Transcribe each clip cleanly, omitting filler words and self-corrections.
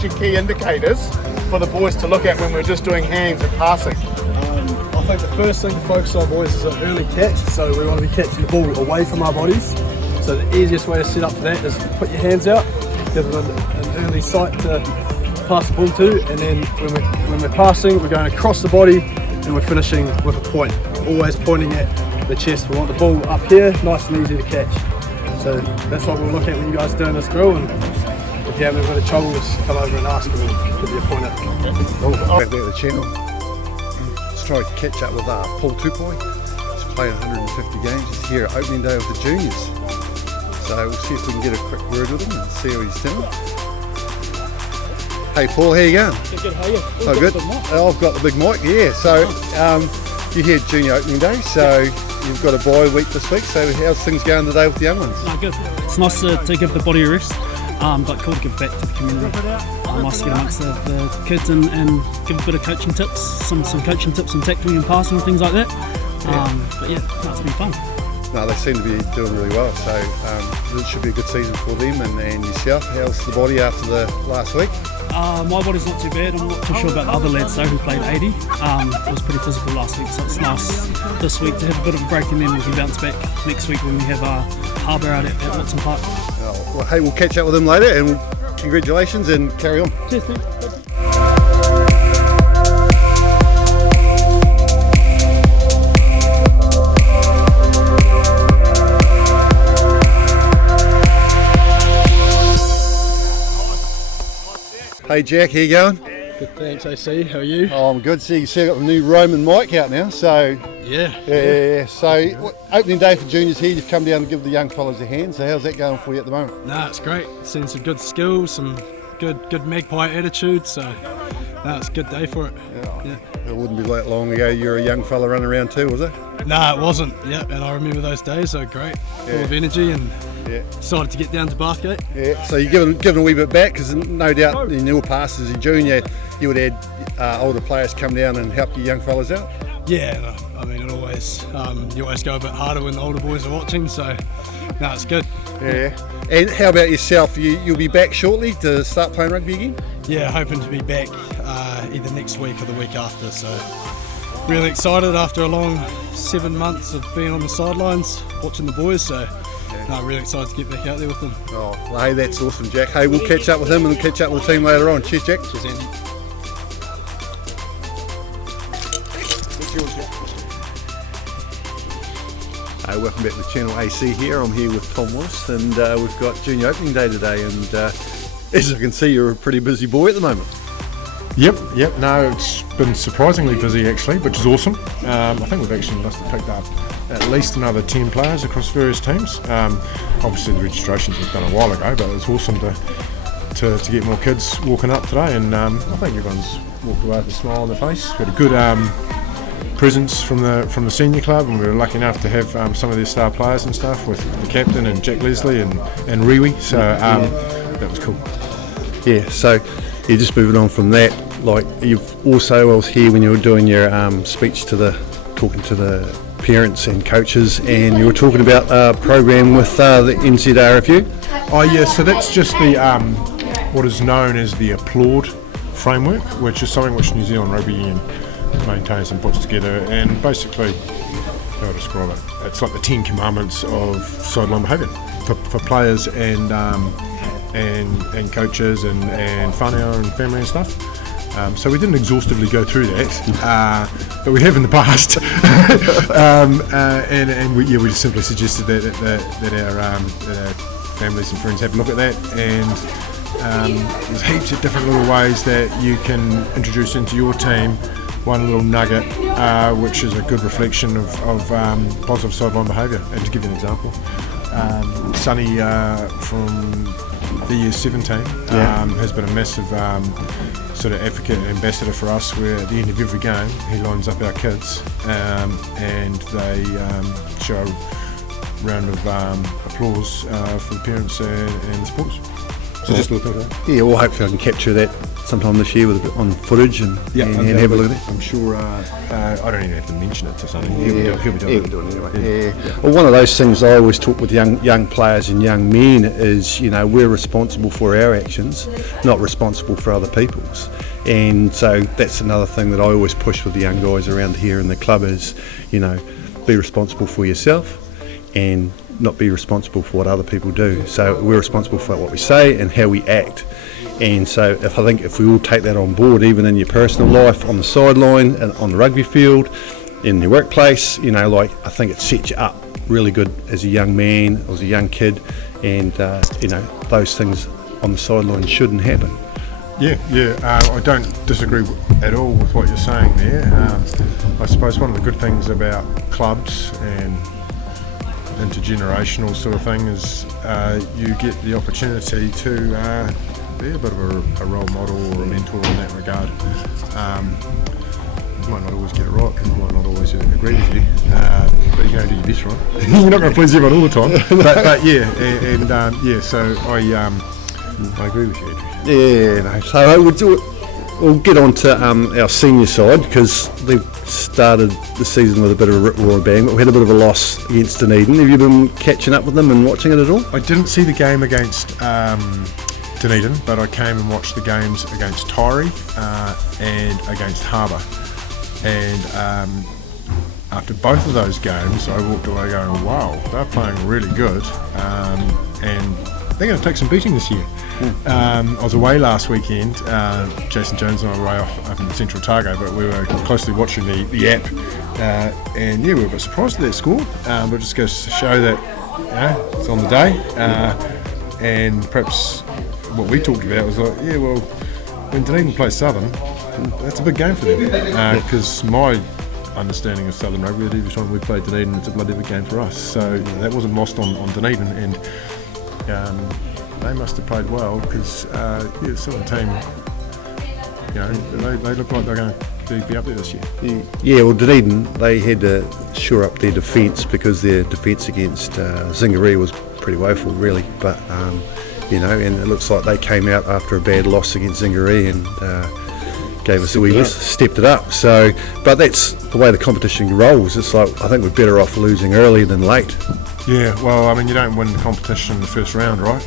what's your key indicators for the boys to look at when we're just doing hands and passing? I think the first thing to focus on, boys, is an early catch. So we want to be catching the ball away from our bodies. So the easiest way to set up for that is put your hands out, give them an early sight to pass the ball to, and then when we're passing, we're going across the body and we're finishing with a point. Always pointing at the chest. We want the ball up here, nice and easy to catch. So that's what we'll look at when you guys are doing this drill, and if you have a bit of trouble, just come over and ask and we'll give you a pointer. Back there at the channel. Let's try to catch up with Paul Tupoi. He's played 150 games. He's here at opening day of the juniors. So we'll see if we can get a quick word with him and see how he's doing. Hey Paul, how you going? Good, how are you? Oh, good. I've got the big mic, yeah. So you're here at junior opening day, so you've got a bye week this week. So how's things going today with the young ones? No, good. It's nice to give the body a rest, but cool to give back to the community. Nice to get amongst the kids and give a bit of coaching tips, some coaching tips on tackling and passing and things like that. But yeah, it's been fun. No, they seem to be doing really well, so it should be a good season for them and yourself. How's the body after the last week? My body's not too bad. I'm not too sure about the other lads though who played 80. It was pretty physical last week, so it's nice this week to have a bit of a break, and then we can bounce back next week when we have Harbour out at Watson Park. Oh, well, hey, we'll catch up with them later, and congratulations and carry on. Cheers, Steve. Hey Jack, how you going? Good, thanks, AC. How are you? Oh, I'm good. So you see, I've got the new Roman mic out now. So Yeah. So opening day for juniors here. You've come down to give the young fellas a hand. So how's that going for you at the moment? Nah, it's great. Seeing some good skills, some good magpie attitude. So, nah, it's a good day for it. Yeah. It wouldn't be that long ago you were a young fella running around too, was it? Nah, it wasn't. Yeah, and I remember those days. So great, full of energy, and decided to get down to Bathgate. Yeah. So you're giving a wee bit back, because no doubt in your past as a junior, you would have had older players come down and help your young fellas out. Yeah, I mean, it always you always go a bit harder when the older boys are watching. So, no, it's good. Yeah. And how about yourself? You'll be back shortly to start playing rugby again? Yeah, hoping to be back either next week or the week after. So, really excited after a long 7 months of being on the sidelines watching the boys. So, no, really excited to get back out there with them. Oh, well, hey, that's awesome, Jack. Hey, we'll catch up with him and we'll catch up with the team later on. Cheers, Jack. Cheers, Andy. Welcome back to the channel. AC here. I'm here with Tom Wallace, and we've got junior opening day today, and as you can see, you're a pretty busy boy at the moment. Yep. No, it's been surprisingly busy actually, which is awesome. I think we've actually must have picked up at least another 10 players across various teams. Obviously the registrations was done a while ago, but it's awesome to get more kids walking up today, and I think everyone's walked away with a smile on their face. We had a good presence from the senior club, and we were lucky enough to have some of their star players and stuff, with the captain and Jack Leslie and Riwi, so that was cool. Yeah, so you're just moving on from that, like you've also, I was here when you were doing your speech talking to the parents and coaches, and you were talking about a program with the NZRFU. Oh yeah, so that's just the what is known as the Applaud framework, which is something which New Zealand Rugby Union maintains and puts together, and basically, how to describe it, it's like the 10 commandments of sideline behaviour for players and coaches and whānau and family and stuff. So we didn't exhaustively go through that, but we have in the past. And we just simply suggested that our families and friends have a look at that, and there's heaps of different little ways that you can introduce into your team one little nugget, which is a good reflection of positive sideline behaviour. And to give you an example, Sonny from the Year 7 team has been a massive sort of advocate and ambassador for us, where at the end of every game he lines up our kids and they show a round of applause for the parents and the supporters. So just look at that. Yeah, well, hopefully I can capture that sometime this year with on footage and have a look at it. I'm sure. I don't even have to mention it to something. He'll be doing it anyway. Yeah. Well, one of those things I always talk with young players and young men is, we're responsible for our actions, not responsible for other people's. And so that's another thing that I always push with the young guys around here in the club is, be responsible for yourself and not be responsible for what other people do. So we're responsible for what we say and how we act. And so I think if we all take that on board, even in your personal life, on the sideline, and on the rugby field, in your workplace, I think it sets you up really good as a young man, as a young kid, and those things on the sideline shouldn't happen. I don't disagree at all with what you're saying there. I suppose one of the good things about clubs and intergenerational sort of thing is you get the opportunity to be a bit of a role model or a mentor in that regard. You might not always get it right, people might not always agree with you, but you can do your best, right? You're not going to please everyone all the time. So I agree with you, Andrew. So we'll get on to our senior side, because they've started the season with a bit of a rip-roaring bang, but we had a bit of a loss against Dunedin. Have you been catching up with them and watching it at all? I didn't see the game against Dunedin, but I came and watched the games against Tyree and against Harbour. And after both of those games, I walked away going, wow, they're playing really good, and they're going to take some beating this year. I was away last weekend. Jason Jones and I were away up in Central Otago, but we were closely watching the app, and we were a bit surprised at that score. But it just goes to show that it's on the day, and perhaps what we talked about was like, when Dunedin plays Southern, that's a big game for them, because my understanding of Southern Rugby, that every time we play Dunedin, it's a bloody big game for us. So that wasn't lost on Dunedin, and they must have played well, because the Southern team, they look like they're going to be up there this year. Yeah, well, Dunedin, they had to shore up their defence, because their defence against Zingaree was pretty woeful, really. But and it looks like they came out after a bad loss against Zingaree and gave us a wee list, stepped it up. So, but that's the way the competition rolls. It's like, I think we're better off losing early than late. Yeah, well, I mean, you don't win the competition in the first round, right?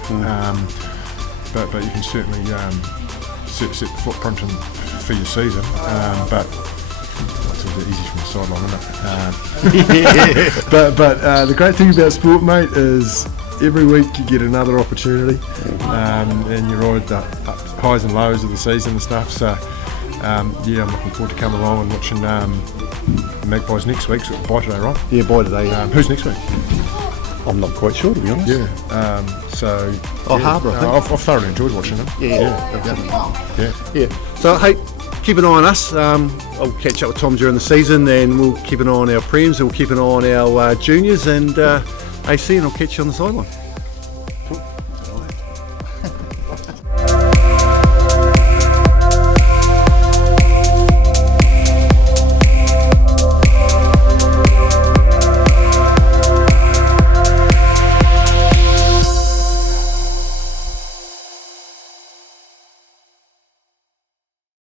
But you can certainly set the footprint for your season. But it's a bit easy from the sideline, isn't it? But the great thing about sport, mate, is every week you get another opportunity, and you ride the highs and lows of the season and stuff. So, I'm looking forward to coming along and watching the Magpies next week. So bye today, right? Yeah, bye today. Who's next week? I'm not quite sure, to be honest. Harbour, I think. I've thoroughly enjoyed watching them. Yeah. So, hey, keep an eye on us. I'll catch up with Tom during the season, and we'll keep an eye on our prems, we'll keep an eye on our juniors and AC, and I'll catch you on the sideline.